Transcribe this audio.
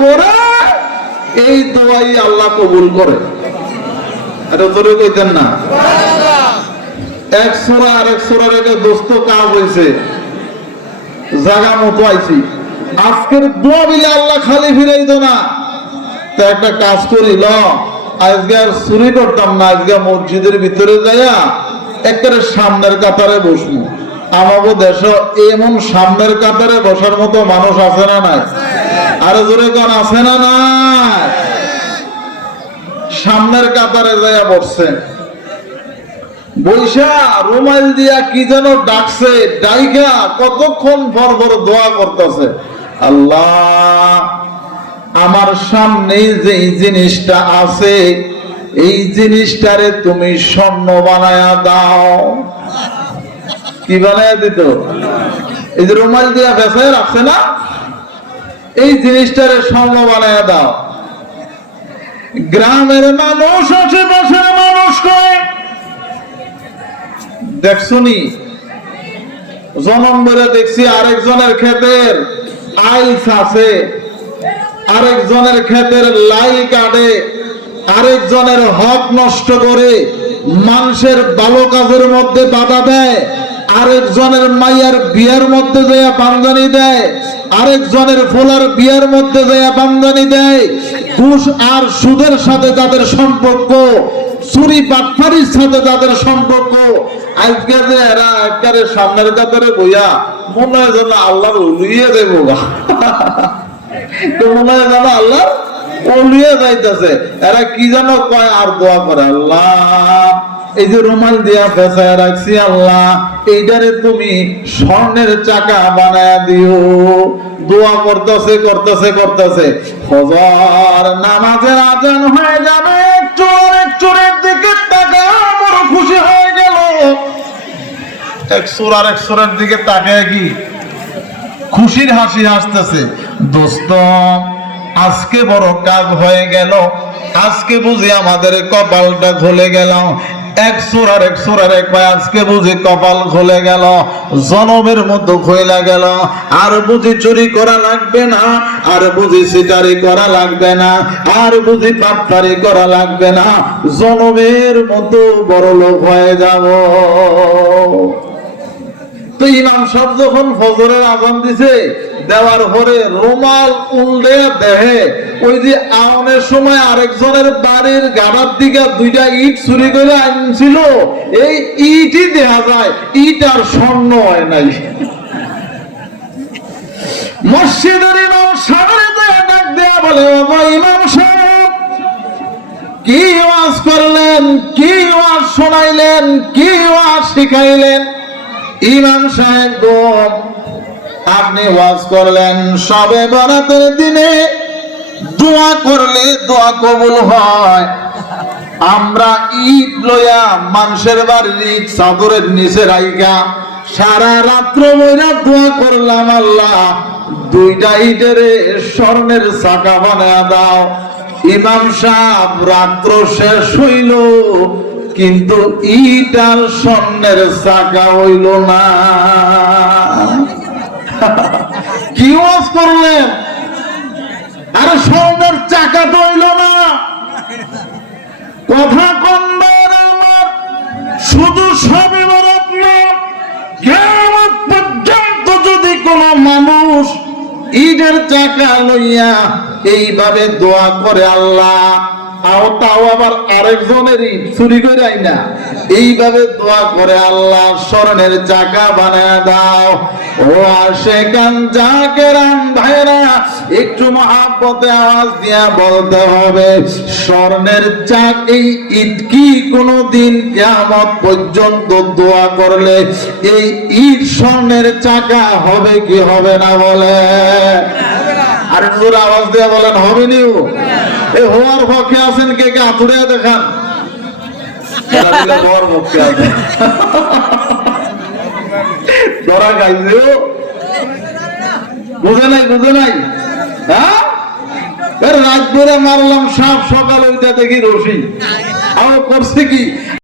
করে এই দোয়াই আল্লাহ কবুল করে। এটা জোরে কইতেন না? এক সূরা আরেক সূরার আগে দোস্ত কাজ হইছে, জায়গা মতো আইছি। আজকের দোয়া বিলে আল্লাহ খালি ফিরাইত না। তো একটা কাজ করিল, আজকে আর চুরি করতাম না, আজকে মসজিদের ভিতরে যাইয়া একেবারে সামনের কাতারে বসবো। আমাদের দেশে এমন সামনের কাতারে বসার মতো মানুষ আছে না নাই? আরে জোরে কোন আছে না নাই? সামনের কাতারে যাইয়া বসছে, বৈশা রুমাইল দিয়া কি যেন ডাকছে, ডাইকা কতক্ষণ পর পর দোয়া করতেছে, আল্লাহ আমার সামনে যে জিনিসটা আছে এই জিনিসটারে তুমি স্বর্ণ বানায়া দাও। কি বানায়া দিত? এই যে রুমাইল দিয়া বেঁচে রাখছে না, এই জিনিসটারে স্বর্ণ বানায়া দাও। গ্রামের মানুষ, আশেপাশের মানুষ কয়, দেখছনি জনম বেড়ে দেখছি আরেকজনের ক্ষেতের আইলস আছে, আরেকজনের ক্ষেতের লাইল কাটে, আরেকজনের হক নষ্ট করে, মানুষের ভালো কাজের মধ্যে বাধা দেয়, আরেকজনের মাইয়ার বিয়ের মধ্যে যাইয়া পামদানি দেয়, আরেকজনের ফোলার বিয়ের মধ্যে যাইয়া পামদানি দেয়। ঘুষ আর সুদের সাথে যাদের সম্পর্ক, চুরি বাটপারির সাথে যাদের সম্পর্ক, আজকে যে এরা একেবারে সামনের কাতারে বইয়া মনে হয় যেন আল্লাহর উলিয়ে দেবো গা, তো মনে হয় যেন আল্লাহ উলিয়ে যাইতেছে। এরা কি যেন কয় আর দোয়া করে, আল্লাহ এই যে রুমাল দিয়া ফেসায় রাখছি, আল্লাহ এইটারে তুমি স্বর্ণের চাকা বানায় দিও। দোয়া করতেছে করতেছে করতেছে, ফজর নামাজের আজান হয়ে যাবে, চোরের দিকে তাকা বড় খুশি হয়ে গেল। এক চোরের দিকে তাকায় কি খুশির হাসি হাসতেছে, দোস্ত আজকে বড় কাজ হয়ে গেল, আজকে বুঝি আমাদের কপালটা খুলে গেল। এক চোরার এক ভাই আজকে বুঝি কপাল খুলে গেল, জনমের মধ্যে খুলে গেল। আর বুঝি চুরি করা লাগবে না, আর বুঝি সিটারি করা লাগবে না, আর বুঝি পাটপারি করা লাগবে না, জনমের মতো বড় লোক হয়ে যাব। তো ইমাম সাহেব যখন ফজরের আজান দিছে, দেওয়ার পরে রুমাল উল্টে দেহে ওই যে আউনের সময় আরেকজনের বাড়ির গাড়ার দিকে দুইটা ইট চুরি করে আনছিল, এই ইটই দেখা যায়, ইট আর স্বর্ণ হয় নাই। মসজিদের ইমাম সাহেব ডাক দেয়া বলে, ইমাম সাহেব কি ওয়াজ করলেন, কি ওয়াজ শোনাইলেন, কি ওয়াজ শিখাইলেন? ইমাম সাহেব গো, আপনি ওয়াজ করলেন সবে বরাতের দিনে দোয়া করলে দোয়া কবুল হয়। আমরা ইট লইয়া মানুষের বাড়ির ইট চাদরের নিচে রাইখা সারা রাত্র বইরা দোয়া করলাম, আল্লাহ দুইটা ইটের স্বর্ণের চাকা বানায়া দাও। ইমাম সাহেব রাত্র শেষ হইল, কিন্তু ইট আর স্বর্ণের চাকা হইল না। কি ওয়াজ করলেন, আর স্বর্ণের চাকা তো হইল না। কথা কন্দের আমার শুধু সবে বরাত না, কিয়ামত পর্যন্ত যদি কোন মানুষ ইটের চাকা লইয়া এইভাবে দোয়া করে, আল্লাহ তাও আবার আরেকজনেরই চুরি করে না, এইভাবে দোয়া করে, আল্লাহ স্বর্ণের চাকা বানায় দাও। ও আশেকান জাকেরান ভাইরা, একটু মহাব্বতে আওয়াজ দিয়া বলতে হবে, স্বর্ণের চাক এই ইট কি কোনদিন কিয়ামত পর্যন্ত দোয়া করলে এই ইট স্বর্ণের চাকা হবে কি হবে না? বলে আর জোরে আওয়াজ দিয়া বলেন, হবে নিও? এই হওয়ার পক্ষে আছেন কে কে? আতুরে দেখান, হওয়ার পক্ষে আছেন। ধরা খাইছে, বুঝে নাই, বুঝে নাই। হ্যাঁ, রাত ধরে মারলাম সাপ, সকাল ওইটা দেখি রশি। আমার করছে কি,